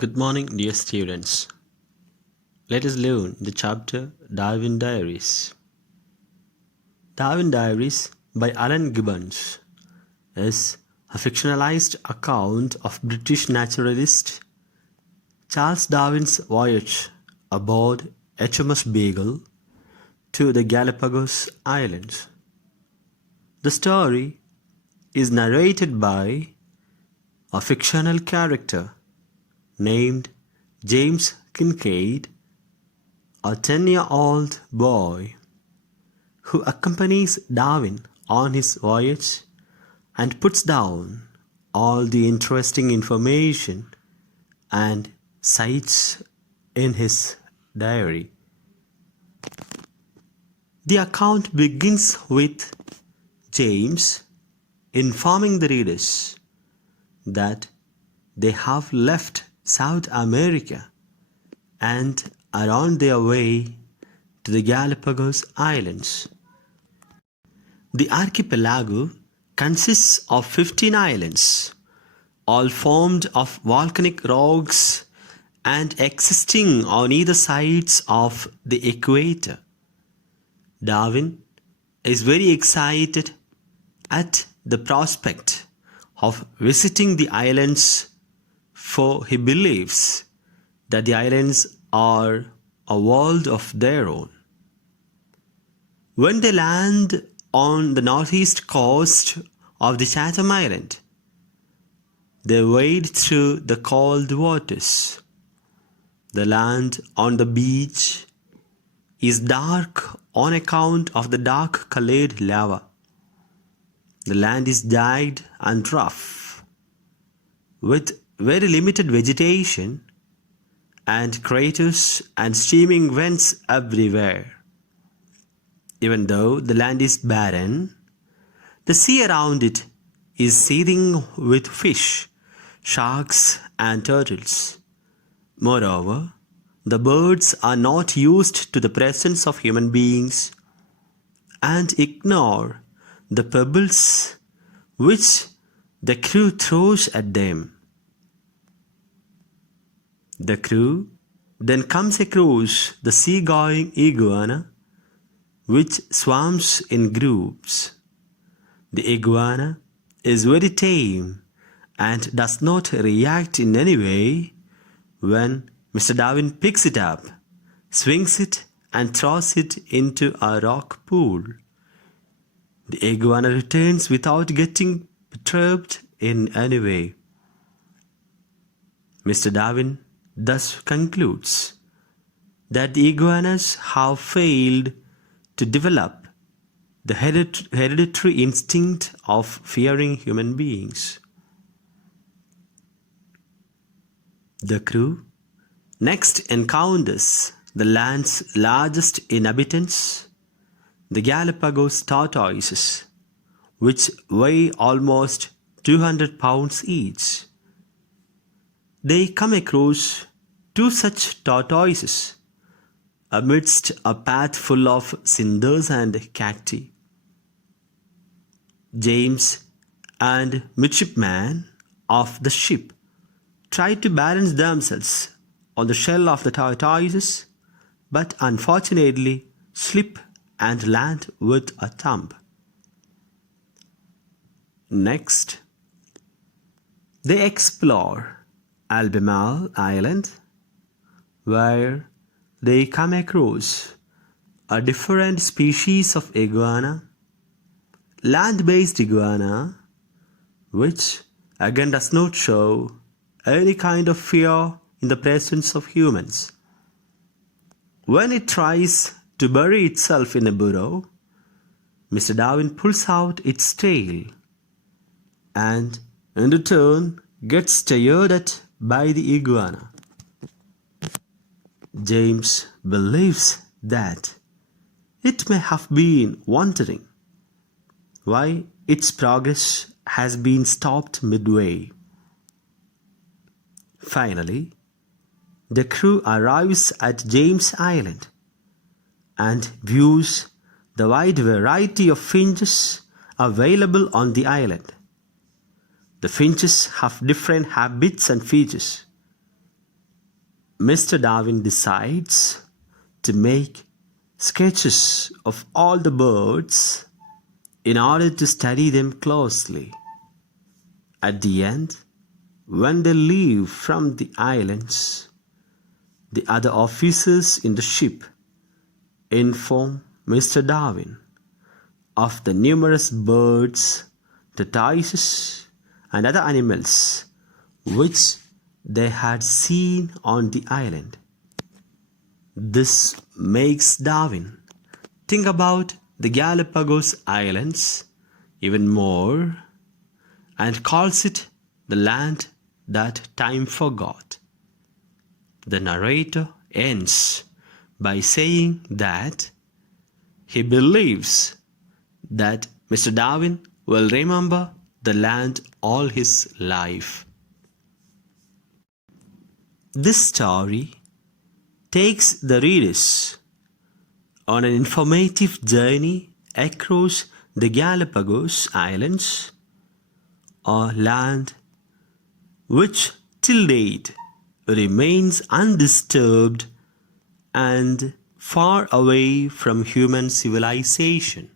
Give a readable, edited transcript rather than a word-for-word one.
Good morning, dear students. Let us learn the chapter Darwin Diaries. Darwin Diaries by Alan Gibbons is a fictionalized account of British naturalist Charles Darwin's voyage aboard HMS Beagle to the Galapagos Islands. The story is narrated by a fictional character named James Kincaid, a 10-year-old boy who accompanies Darwin on his voyage and puts down all the interesting information and sights in his diary. The account begins with James informing the readers that they have left South America and are on their way to the Galapagos Islands. The archipelago consists of 15 islands, all formed of volcanic rocks and existing on either sides of the equator. Darwin is very excited at the prospect of visiting the islands, for he believes that the islands are a world of their own. When they land on the northeast coast of the Chatham Island, they wade through the cold waters. The land on the beach is dark on account of the dark-colored lava. The land is jagged and rough, with very limited vegetation and craters and steaming vents everywhere. Even though the land is barren, the sea around it is seething with fish, sharks and turtles. Moreover, the birds are not used to the presence of human beings and ignore the pebbles which the crew throws at them. The crew then comes across the sea-going iguana, which swarms in groups. The iguana is very tame and does not react in any way when Mr. Darwin picks it up, swings it and throws it into a rock pool. The iguana returns without getting perturbed in any way. Mr. Darwin thus concludes that the iguanas have failed to develop the hereditary instinct of fearing human beings. The crew next encounters the land's largest inhabitants, the Galapagos tortoises, which weigh almost 200 pounds each. They come across 2 such tortoises amidst a path full of cinders and cacti. James and midshipman of the ship try to balance themselves on the shell of the tortoises, but unfortunately slip and land with a thump. Next, they explore Albemarle Island, where they come across a different species of iguana, land-based iguana, which again does not show any kind of fear in the presence of humans. When it tries to bury itself in a burrow, Mr. Darwin pulls out its tail and in return gets stared at by the iguana. James believes that it may have been wondering why its progress has been stopped midway. Finally, the crew arrives at James Island and views the wide variety of finches available on the island. The finches have different habits and features. Mr. Darwin decides to make sketches of all the birds in order to study them closely. At the end, when they leave from the islands, the other officers in the ship inform Mr. Darwin of the numerous birds, tortoises, and other animals which they had seen on the island. This makes Darwin think about the Galapagos Islands even more and calls it the land that time forgot. The narrator ends by saying that he believes that Mr. Darwin will remember the land all his life. This story takes the readers on an informative journey across the Galapagos Islands, a land which till date remains undisturbed and far away from human civilization.